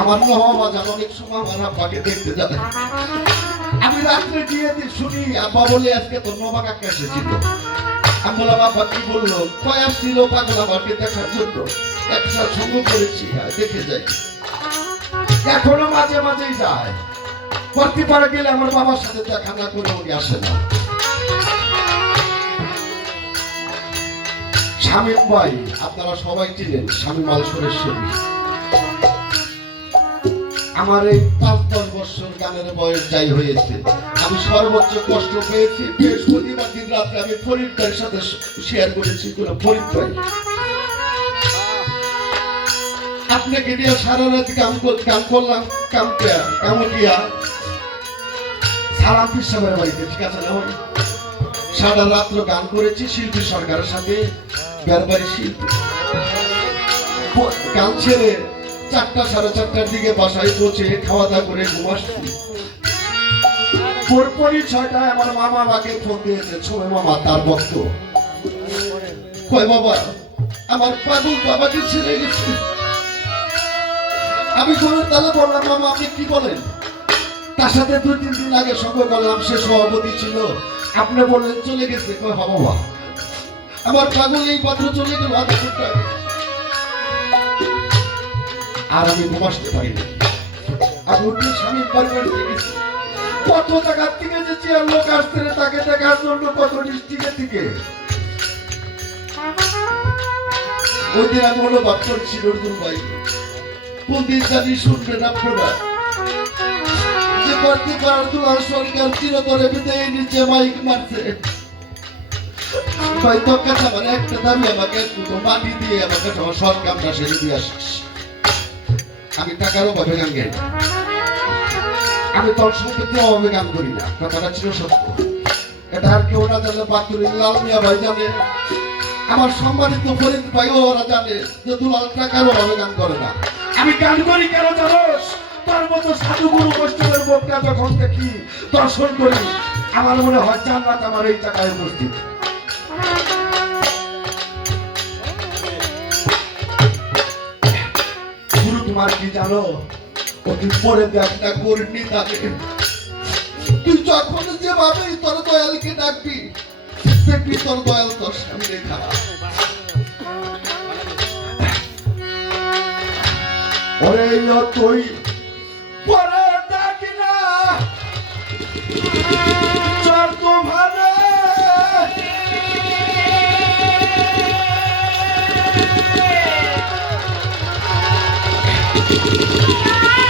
আমার বাজার অনেক সময় আমার আব্বাকে দেখতে যাবে আমি রাত্রে গিয়ে শুনি, আব্বা বলে, আজকে তো নবা কাকা এসেছিল? আমি বললাম, আব্বা, কি বলল? কয়, আসছিল পাগল আমাকে দেখার জন্য। একসাথে সঙ্গ করেছি দেখে যাই। এখনও মাঝে মাঝেই যায়। পাড়া গেলে আমার বাবার সাথে দেখা না করে উনি আসে না। শামীম ভাই, আপনারা সবাই চিনেন শামীম আল সুরেশ্বরী আমার এই পাঁচ, দশ বছর গানের বয়স যাই হয়েছে, আমি সর্বোচ্চ কষ্ট পেয়েছি। বৃহস্পতিবার দিন রাত্রে আমি ফরিদ ভাইয়ের সাথে শেয়ার করেছি কোনো ফরিদ ভাই আপনাকে নিয়ে সারা রাত কাম কাম করলাম কামটা কামটিয়া সালাম পিসাবের বাড়িতে, ঠিক আছে না ভাই? সারা রাত্র গান করেছি, শিল্পী সরকারের সাথে বেরবাড়ি শিল্পী। গান ছেড়ে চারটা সাড়ে চারটার দিকে বাসায় পৌঁছে খাওয়া দাওয়া করে ঘুমাচ্ছি পরপরই ছয়টায় আমার মামা আমাকে ফোন দিয়েছে ছোট মামা, তার বক্ত কয়, বাবা, আমার পাগল বাবাকে ছেড়ে গেছে। আমি ঘরের তালে বললাম, মামা, আপনি কি বলেন? তার সাথে দুই, তিন দিন আগে সঙ্গ করলাম সে সভাপতি ছিল। আপনি বললেন, চলে গেছে। কয় হা বাবা। আমার পাগল এই পাত্র চলে গেল আধা ঘণ্টা আগে। আর আমি ঘুমাসতে পারিনি। আমি উঠে স্বামীর পরিবার গেছি। কত জায়গার থেকে যে চেয়ার লোক আসছে রে, তাকে দেখার জন্য কত ডিস্ট্রিক্টের থেকে ওই দিন আমি হলো বাপ করছি নজরুল ভাই কোন দিন জানি শুনবেন আপনারা। যে করতে পারার দুলার সরকার চিরতরে বিদায় নিচে মাইক মারছে। তোর কাছে আমার একটা দাবি আমাকে একটু মাটি দিয়ে আমাকে আমার সেরে দিয়ে আসিস আমি টাকার অভাবে গান গাই আমি তোর সম্পত্তি অভাবে গান করি না। কথাটা ছিল সত্য। এটা আর কেউ না জানলে বাতুরি লাল মিয়া ভাই জানে। আমার সম্মানিত ফরিদ ভাই ওরা জানে যে দুলাল টাকার অভাবে গান করে না। আমি গান করি কেন জানোস? তার মতো সাধু গুরু বৈষ্ণবের মুখটা যখন দেখি, দর্শন করি। আমার মনে হয় জান্নাত আমার এই টাকায় উপস্থিত। গুরু, তোমার কি জানো? তুই পরে তাকে। তুই যখন যেভাবে তোর দয়ালকে ডাকবি, দেখবি তোর দয়াল তোর রেখা ওরে তুই পরে ডাকি না। চর তোমারে আহ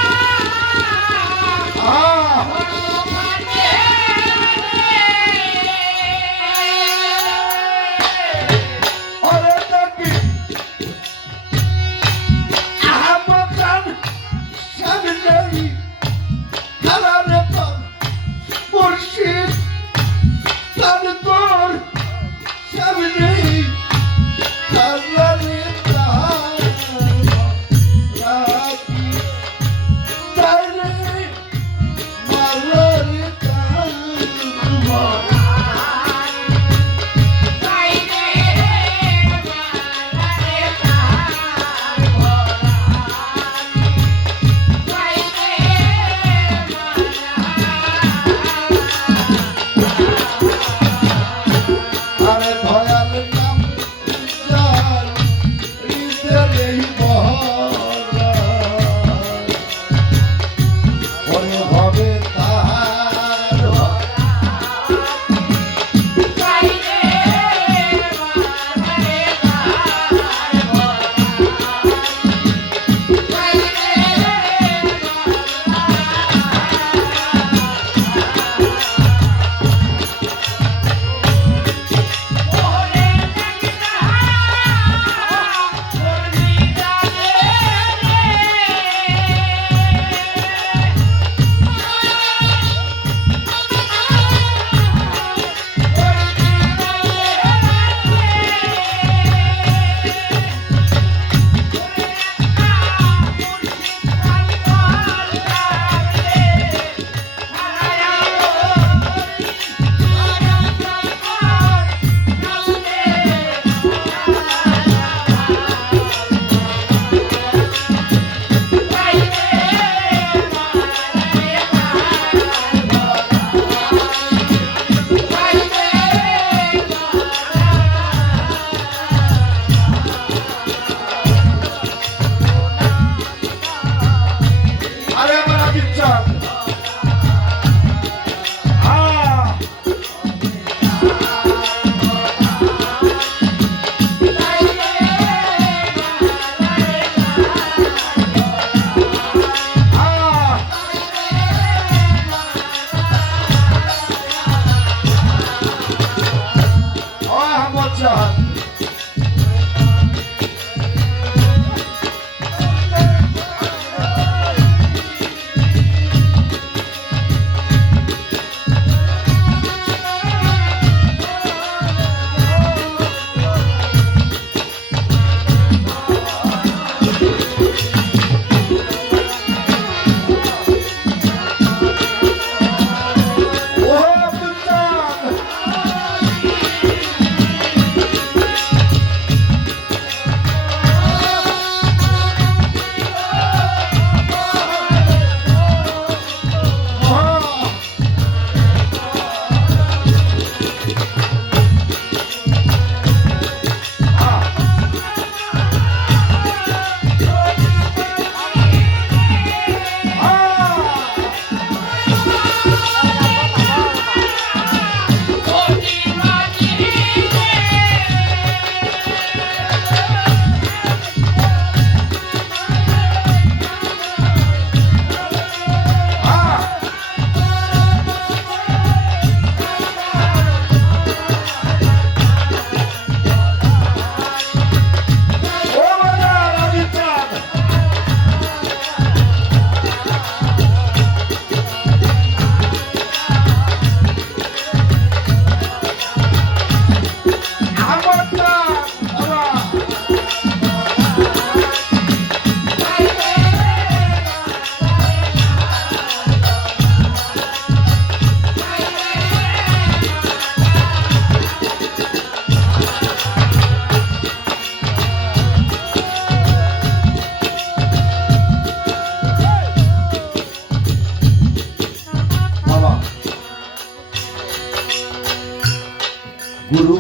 গুরু,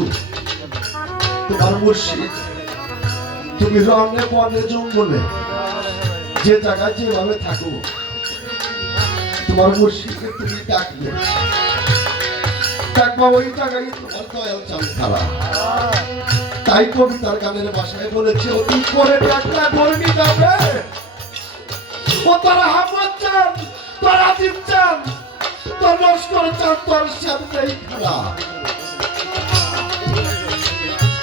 তোমার মুর্শিদ। তুমি রঙে বনে, জঙ্গলে, যে জায়গায় যেভাবে থাকো, তোমার মুর্শিদকে তুমি ডাকবে। ওই তাই কবিতার গানের ভাষায় বলেছে, অতি করে ডাকলা গর্বি যাবে। ও তারা হামদ চান, তোর আজিব চান, তোর লস্কর চান, তোর সামনেই খেলা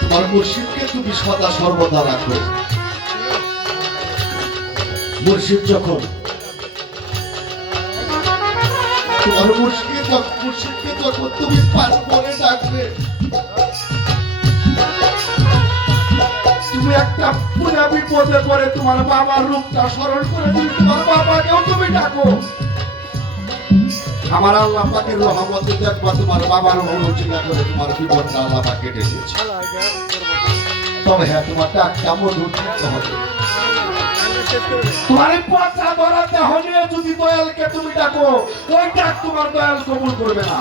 তোমার মুর্শিদকে তুমি সদা সর্বদা রাখো। মুর্শিদ যখন তোমার মুর্শিদকে যখন মুর্শিদকে যখন তুমি পাশ করে ডাকবে, তুমি একটা পুরা বিপদে পড়ে তোমার বাবার রূপটা স্মরণ করে তুমি তোমার বাবাকেও তুমি ডাকো। আমার আল্লাহ পাকের রহমতে দেখবা তোমার বাবার অনুচিনা করে তোমার বিপদটা আল্লাহ পাক কেটে দিয়েছে তবে হ্যাঁ তোমার ডাকটা মধুর থাকতে হবে। তোমার পচা ধরা দেহ নিয়ে যদি দয়ালকে তুমি ডাকো ওই ডাক তোমার দয়াল কবুল করবে না।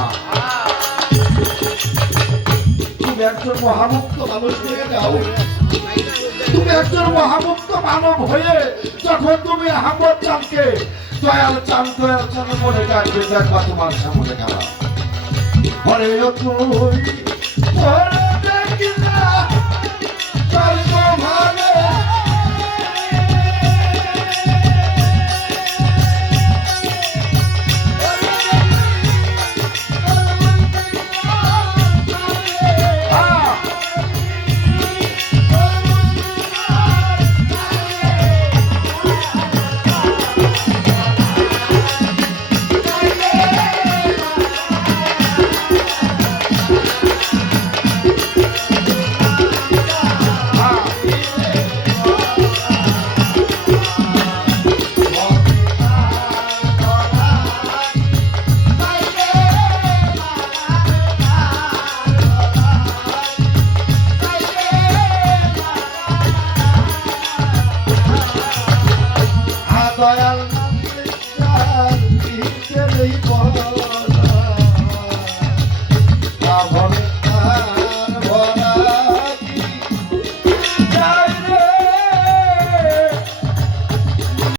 তুমি একজন মহামুক্ত মানুষ হয়ে যাও। তুমি একজন মহামুক্ত মানব হয়ে যখন তুমি আহমদ চানকে দয়াল চান দয়াল চান মনে ডাকবে দেখবা তোমার সামনে গেলা হরে তুই